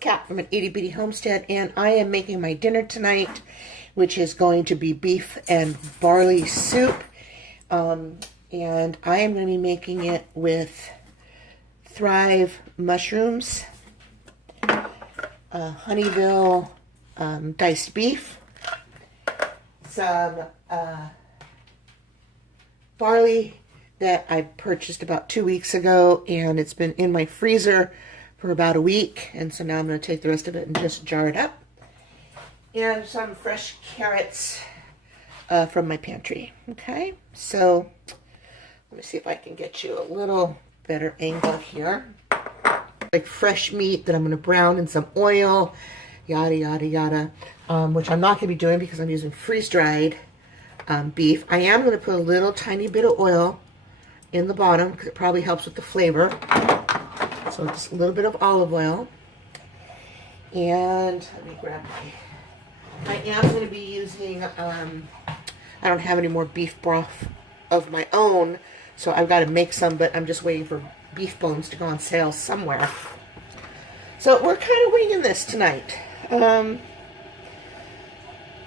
Cat from An Itty Bitty Homestead, and I am making my dinner tonight, which is going to be beef and barley soup. And I am going to be making it with Thrive mushrooms, Honeyville diced beef, some barley that I purchased about 2 weeks ago, and it's been in my freezer for about a week, and so now I'm going to take the rest of it and just jar it up, and some fresh carrots from my pantry. Okay, so let me see if I can get you a little better angle here. Like fresh meat that I'm going to brown in some oil, yada yada yada, which I'm not going to be doing because I'm using freeze-dried beef. I am going to put a little tiny bit of oil in the bottom because it probably helps with the flavor. So just a little bit of olive oil. And let me grab I am going to be using, I don't have any more beef broth of my own, so I've got to make some, but I'm just waiting for beef bones to go on sale somewhere. So we're kind of winging this tonight.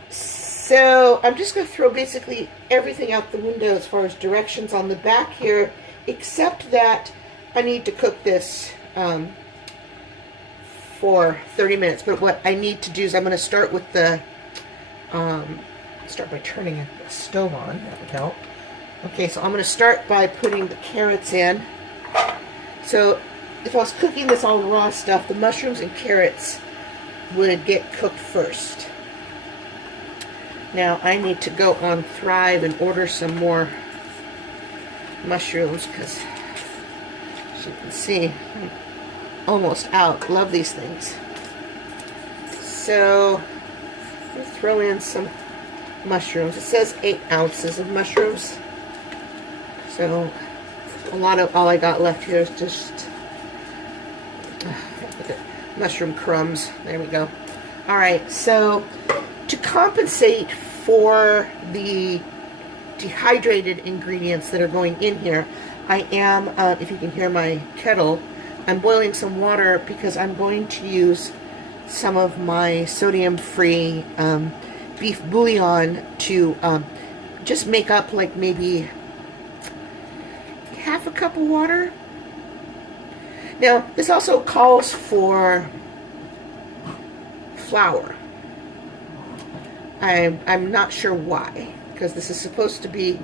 So I'm just going to throw basically everything out the window as far as directions on the back here, except that I need to cook this for 30 minutes. But what I need to do is I'm going to start with the, start by turning the stove on. That would help. Okay, so I'm going to start by putting the carrots in. So if I was cooking this all raw stuff, the mushrooms and carrots would get cooked first. Now I need to go on Thrive and order some more mushrooms because, as you can see, I'm almost out. Love these things. So I'll throw in some mushrooms. It says 8 ounces of mushrooms. So a lot of all I got left here is just mushroom crumbs. There we go. All right, so to compensate for the dehydrated ingredients that are going in here, I am, if you can hear my kettle, I'm boiling some water because I'm going to use some of my sodium-free beef bouillon to just make up like maybe half a cup of water. Now, this also calls for flour. I'm not sure why, because this is supposed to be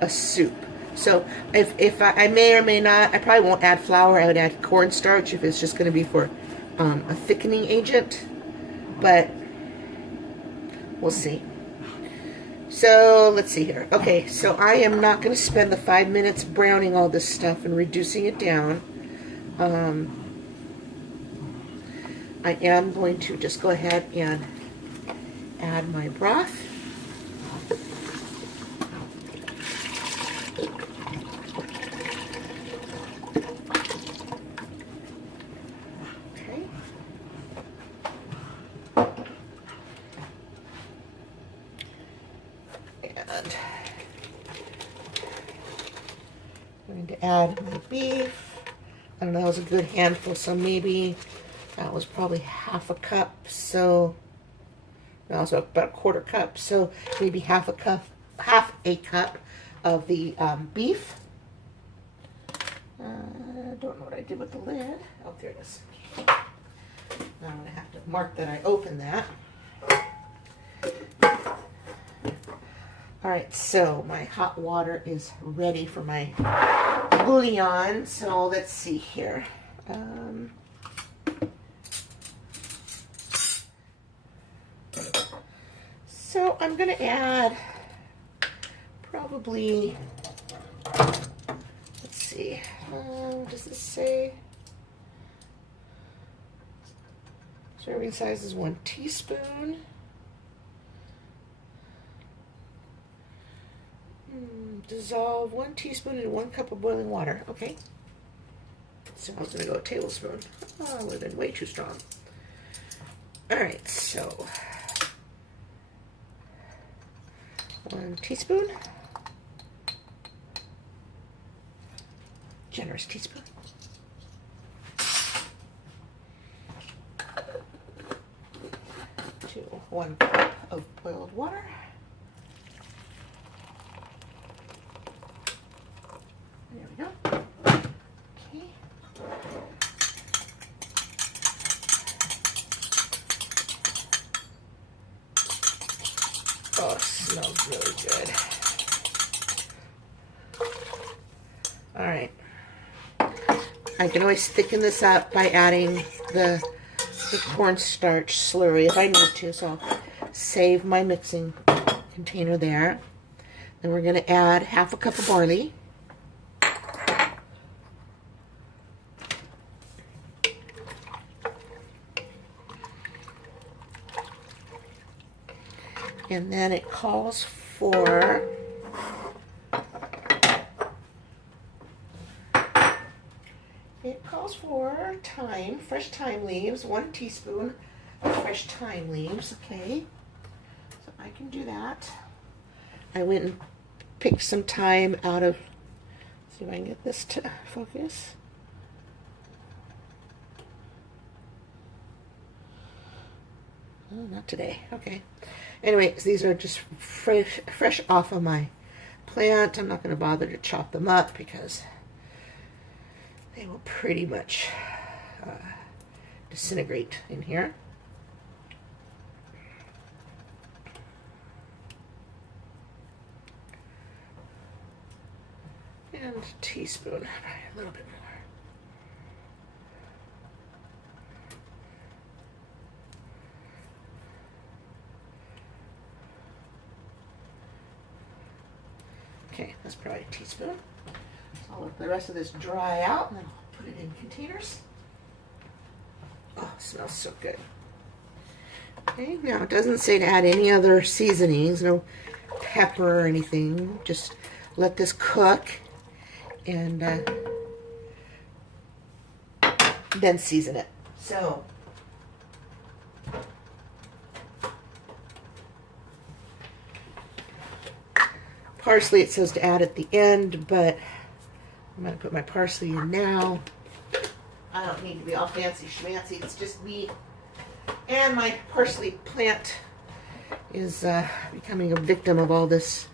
a soup. So if I may or may not, I probably won't add flour. I would add cornstarch if it's just going to be for a thickening agent, but we'll see. So let's see here. Okay, so I am not going to spend the 5 minutes browning all this stuff and reducing it down. I am going to just go ahead and add my broth. Okay. And I'm going to add my beef. I don't know, that was a good handful, so maybe that was probably half a cup, so also about a quarter cup, so maybe half a cup of the beef. I don't know what I did with the lid. Oh, there it is. Now I'm going to have to mark that I opened that. Alright, so my hot water is ready for my bouillon, so let's see here. So I'm going to add probably, let's see, what does this say? Serving size is 1 teaspoon. Dissolve 1 teaspoon in 1 cup of boiling water. Okay. So I was going to go a tablespoon. Oh, that would have been way too strong. Alright, so 1 teaspoon. Generous teaspoon. 1 cup of boiled water. There we go. Okay. Oh, it smells really good. All right. I can always thicken this up by adding the cornstarch slurry if I need to, so I'll save my mixing container there. Then we're going to add 1/2 cup of barley. And then it calls for thyme, fresh thyme leaves, 1 teaspoon of fresh thyme leaves. Okay, so I can do that. I went and picked some thyme out of, see if I can get this to focus. Oh, not today. Okay. Anyways, these are just fresh off of my plant. I'm not going to bother to chop them up because they will pretty much disintegrate in here. And a teaspoon, a little bit more. Okay, that's probably a teaspoon. So I'll let the rest of this dry out and then I'll put it in containers. Oh, it smells so good. Okay, now it doesn't say to add any other seasonings, no pepper or anything. Just let this cook and then season it. So parsley, it says to add at the end, but I'm going to put my parsley in now. I don't need to be all fancy schmancy. It's just me. And my parsley plant is becoming a victim of all this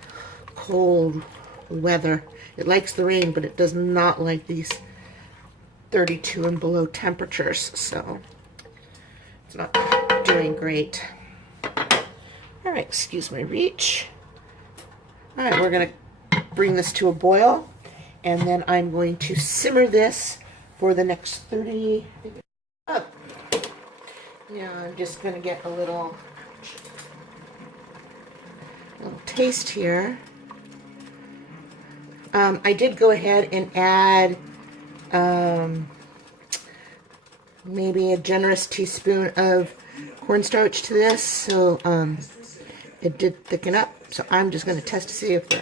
cold weather. It likes the rain, but it does not like these 32 and below temperatures. So it's not doing great. All right, excuse my reach. All right, we're going to bring this to a boil, and then I'm going to simmer this for the next 30. Oh, yeah, I'm just going to get a little taste here. I did go ahead and add maybe a generous teaspoon of cornstarch to this, so it did thicken up. So I'm just going to test to see if the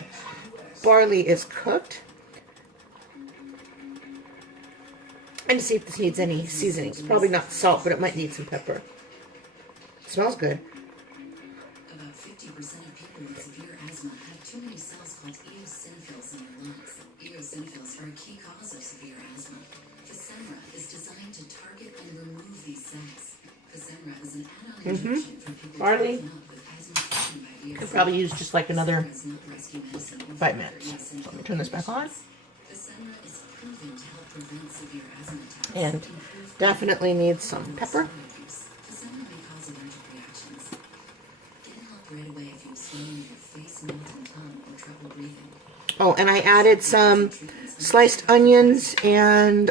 barley is cooked. And to see if this needs any seasonings. Probably not salt, but it might need some pepper. It smells good. About 50% of people with severe asthma have too many cells called eosinophils in their lungs. Eosinophils are a key cause of severe asthma. Fasenra is designed to target and remove these cells. Fasenra is an add-on injection for people Barley. with asthma. Could probably use just like another 5 minutes. So let me turn this back on. And definitely needs some pepper. Oh, and I added some sliced onions and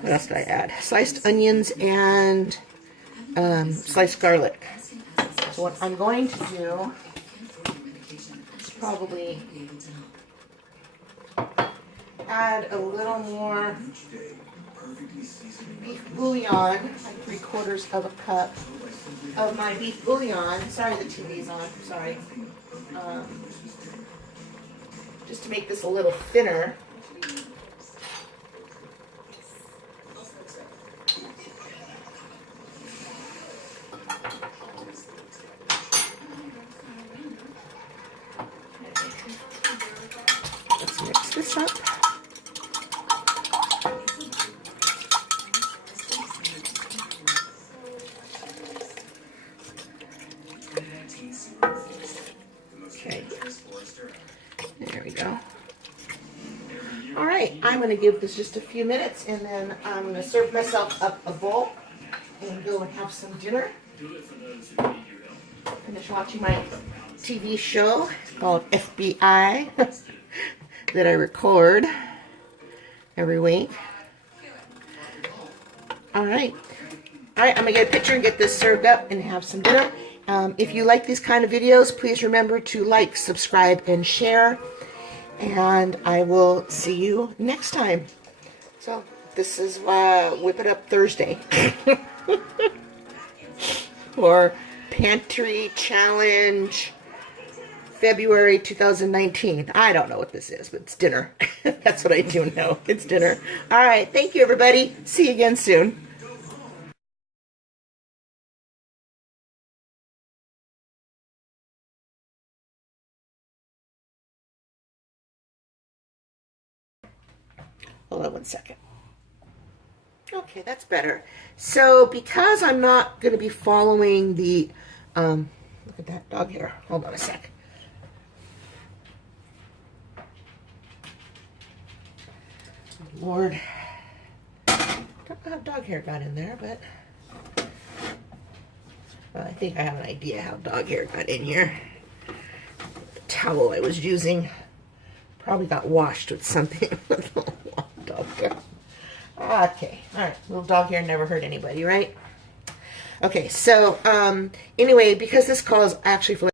what else did I add? Sliced onions and sliced garlic. So what I'm going to do is probably add a little more beef bouillon, like 3/4 of a cup of my beef bouillon. Sorry the TV's on, sorry. Just to make this a little thinner. Let's mix this up. I'm going to give this just a few minutes, and then I'm going to serve myself up a bowl and go and have some dinner. Finish watching my TV show called FBI that I record every week. All right, I'm going to get a picture and get this served up and have some dinner. If you like these kind of videos, please remember to like, subscribe, and share. And I will see you next time. So this is Whip It Up Thursday. Or Pantry Challenge February 2019. I don't know what this is, but it's dinner. That's what I do know. It's dinner. All right. Thank you, everybody. See you again soon. Hold on one second. Okay, that's better. So because I'm not going to be following the, look at that dog hair. Hold on a sec. Lord. Don't know how dog hair got in there, but well, I think I have an idea how dog hair got in here. The towel I was using probably got washed with something. Dog hair. Okay, all right. Little dog hair never hurt anybody, right? Okay, so anyway, because this call is actually for